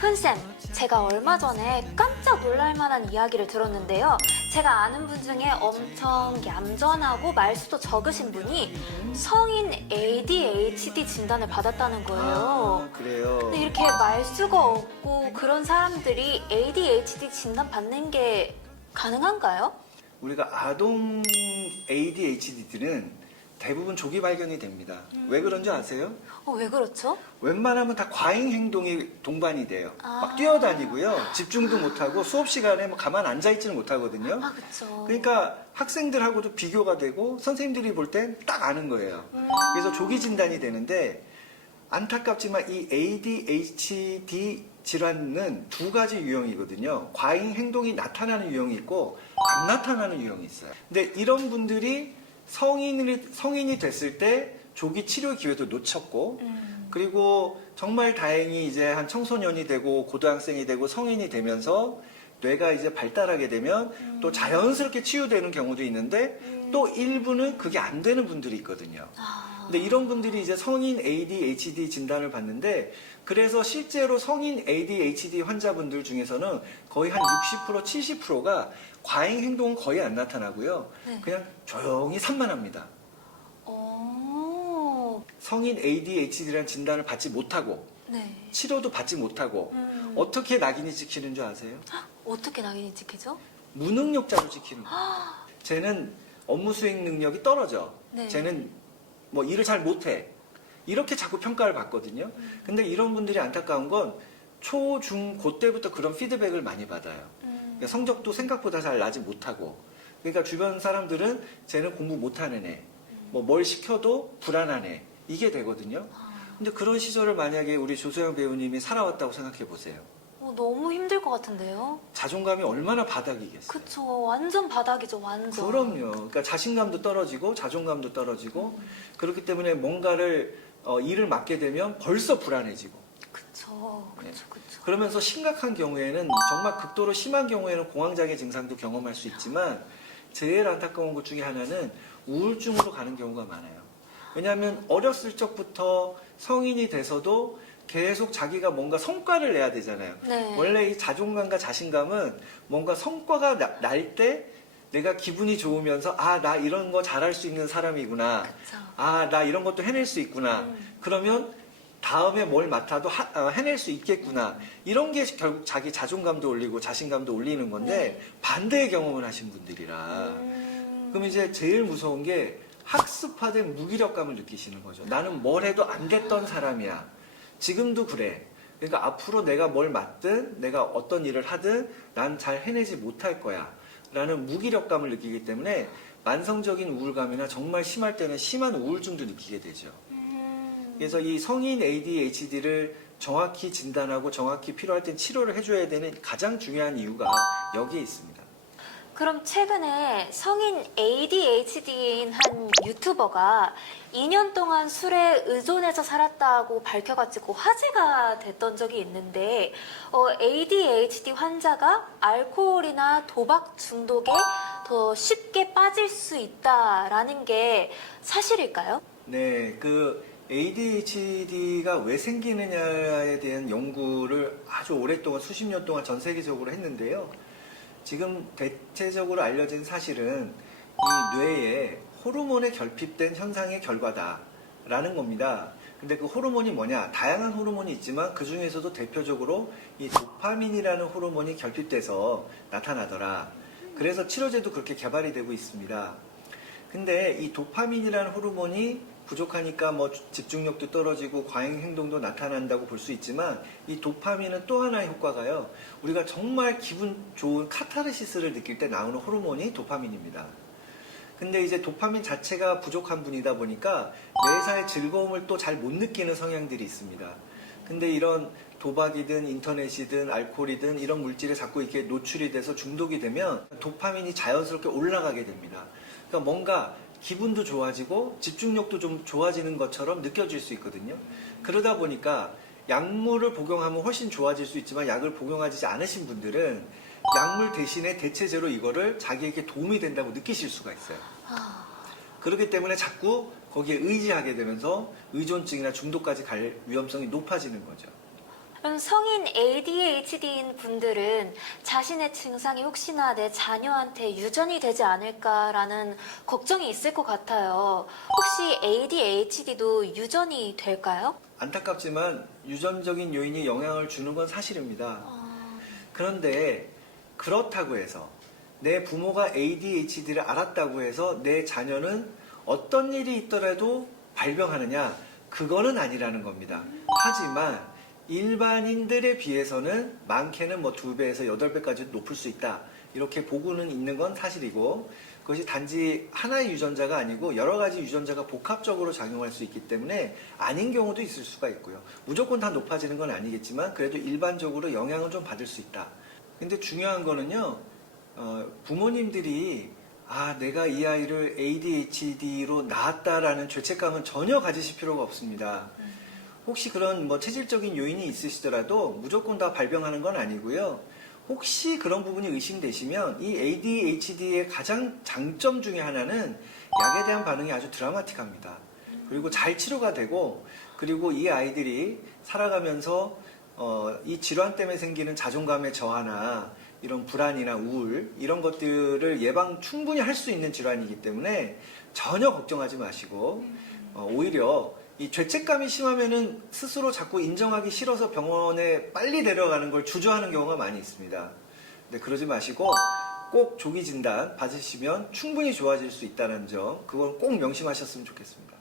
훈쌤, 제가 얼마 전에 깜짝 놀랄 만한 이야기를 들었는데요. 제가 아는 분 중에 엄청 얌전하고 말수도 적으신 분이 성인 ADHD 진단을 받았다는 거예요. 그래요. 근데 이렇게 말수가 없고 그런 사람들이 ADHD 진단 받는 게 가능한가요? 우리가 아동 ADHD들은 대부분 조기 발견이 됩니다. 왜 그런지 아세요? 왜 그렇죠? 웬만하면 다 과잉 행동이 동반이 돼요. 아. 막 뛰어다니고요. 집중도 못하고 수업 시간에 뭐 가만 앉아있지는 못하거든요. 그쵸. 그러니까 학생들하고도 비교가 되고 선생님들이 볼 땐 딱 아는 거예요. 그래서 조기 진단이 되는데 안타깝지만 이 ADHD 질환은 두 가지 유형이거든요. 과잉 행동이 나타나는 유형이 있고 안 나타나는 유형이 있어요. 근데 이런 분들이 성인이 됐을 때 조기 치료 기회도 놓쳤고 그리고 정말 다행히 이제 한 청소년이 되고 고등학생이 되고 성인이 되면서 뇌가 이제 발달하게 되면 또 자연스럽게 치유되는 경우도 있는데 또 일부는 그게 안 되는 분들이 있거든요. 근데 이런 분들이 이제 성인 ADHD 진단을 받는데 그래서 실제로 성인 ADHD 환자분들 중에서는 거의 한 60%, 70%가 과잉 행동은 거의 안 나타나고요. 네. 그냥 조용히 산만합니다. 오, 성인 ADHD라는 진단을 받지 못하고 네. 치료도 받지 못하고 어떻게 낙인이 찍히는 줄 아세요? 어떻게 낙인이 찍히죠? 무능력자로 찍히는 거예요. 쟤는 업무 수행 능력이 떨어져. 네. 쟤는 뭐 일을 잘 못해. 이렇게 자꾸 평가를 받거든요. 근데 이런 분들이 안타까운 건 초, 중, 고 때부터 그런 피드백을 많이 받아요. 그러니까 성적도 생각보다 잘 나지 못하고. 그러니까 주변 사람들은 쟤는 공부 못하는 애. 뭐 뭘 시켜도 불안한 애. 이게 되거든요. 근데 그런 시절을 만약에 우리 조소영 배우님이 살아왔다고 생각해 보세요. 너무 힘들 것 같은데요? 자존감이 얼마나 바닥이겠어요. 그쵸. 완전 바닥이죠, 완전. 그럼요. 그러니까 자신감도 떨어지고 자존감도 떨어지고 그렇기 때문에 뭔가를 일을 맡게 되면 벌써 불안해지고 그쵸, 그쵸. 그러면서 심각한 경우에는 정말 극도로 심한 경우에는 공황장애 증상도 경험할 수 있지만 제일 안타까운 것 중에 하나는 우울증으로 가는 경우가 많아요. 왜냐하면 어렸을 적부터 성인이 돼서도 계속 자기가 뭔가 성과를 내야 되잖아요. 네. 원래 이 자존감과 자신감은 뭔가 성과가 날 때 내가 기분이 좋으면서 아, 나 이런 거 잘할 수 있는 사람이구나. 그쵸. 아, 나 이런 것도 해낼 수 있구나. 그러면 다음에 뭘 맡아도 해낼 수 있겠구나. 이런 게 결국 자기 자존감도 올리고 자신감도 올리는 건데 반대의 경험을 하신 분들이라. 그럼 이제 제일 무서운 게 학습화된 무기력감을 느끼시는 거죠. 나는 뭘 해도 안 됐던 사람이야. 지금도 그래. 그러니까 앞으로 내가 뭘 맡든 내가 어떤 일을 하든 난 잘 해내지 못할 거야. 라는 무기력감을 느끼기 때문에 만성적인 우울감이나 정말 심할 때는 심한 우울증도 느끼게 되죠. 그래서 이 성인 ADHD를 정확히 진단하고 정확히 필요할 땐 치료를 해줘야 되는 가장 중요한 이유가 여기에 있습니다. 그럼 최근에 성인 ADHD인 한 유튜버가 2년 동안 술에 의존해서 살았다고 밝혀가지고 화제가 됐던 적이 있는데 ADHD 환자가 알코올이나 도박 중독에 더 쉽게 빠질 수 있다라는 게 사실일까요? 네, 그 ADHD가 왜 생기느냐에 대한 연구를 아주 오랫동안 수십 년 동안 전 세계적으로 했는데요. 지금 대체적으로 알려진 사실은 이 뇌에 호르몬에 결핍된 현상의 결과다라는 겁니다. 근데 그 호르몬이 뭐냐? 다양한 호르몬이 있지만 그 중에서도 대표적으로 이 도파민이라는 호르몬이 결핍돼서 나타나더라. 그래서 치료제도 그렇게 개발이 되고 있습니다. 근데 이 도파민이라는 호르몬이 부족하니까 뭐 집중력도 떨어지고 과잉 행동도 나타난다고 볼 수 있지만 이 도파민은 또 하나의 효과가요. 우리가 정말 기분 좋은 카타르시스를 느낄 때 나오는 호르몬이 도파민입니다. 근데 이제 도파민 자체가 부족한 분이다 보니까 매사의 즐거움을 또 잘 못 느끼는 성향들이 있습니다. 근데 이런 도박이든 인터넷이든 알코올이든 이런 물질에 자꾸 이렇게 노출이 돼서 중독이 되면 도파민이 자연스럽게 올라가게 됩니다. 그러니까 뭔가 기분도 좋아지고 집중력도 좀 좋아지는 것처럼 느껴질 수 있거든요. 그러다 보니까 약물을 복용하면 훨씬 좋아질 수 있지만 약을 복용하지 않으신 분들은 약물 대신에 대체제로 이거를 자기에게 도움이 된다고 느끼실 수가 있어요. 그렇기 때문에 자꾸 거기에 의지하게 되면서 의존증이나 중독까지 갈 위험성이 높아지는 거죠. 성인 ADHD인 분들은 자신의 증상이 혹시나 내 자녀한테 유전이 되지 않을까라는 걱정이 있을 것 같아요. 혹시 ADHD도 유전이 될까요? 안타깝지만 유전적인 요인이 영향을 주는 건 사실입니다. 그런데 그렇다고 해서 내 부모가 ADHD를 알았다고 해서 내 자녀는 어떤 일이 있더라도 발병하느냐? 그거는 아니라는 겁니다. 하지만 일반인들에 비해서는 많게는 뭐 2배에서 8배까지 높을 수 있다. 이렇게 보고는 있는 건 사실이고, 그것이 단지 하나의 유전자가 아니고 여러 가지 유전자가 복합적으로 작용할 수 있기 때문에 아닌 경우도 있을 수가 있고요. 무조건 다 높아지는 건 아니겠지만 그래도 일반적으로 영향을 좀 받을 수 있다. 근데 중요한 거는요, 부모님들이 내가 이 아이를 ADHD로 낳았다라는 죄책감은 전혀 가지실 필요가 없습니다. 혹시 그런 뭐 체질적인 요인이 있으시더라도 무조건 다 발병하는 건 아니고요. 혹시 그런 부분이 의심되시면 이 ADHD의 가장 장점 중에 하나는 약에 대한 반응이 아주 드라마틱합니다. 그리고 잘 치료가 되고, 그리고 이 아이들이 살아가면서 이 질환 때문에 생기는 자존감의 저하나 이런 불안이나 우울 이런 것들을 예방 충분히 할 수 있는 질환이기 때문에 전혀 걱정하지 마시고, 오히려 이 죄책감이 심하면은 스스로 자꾸 인정하기 싫어서 병원에 빨리 데려가는 걸 주저하는 경우가 많이 있습니다. 근데 그러지 마시고 꼭 조기 진단 받으시면 충분히 좋아질 수 있다는 점, 그건 꼭 명심하셨으면 좋겠습니다.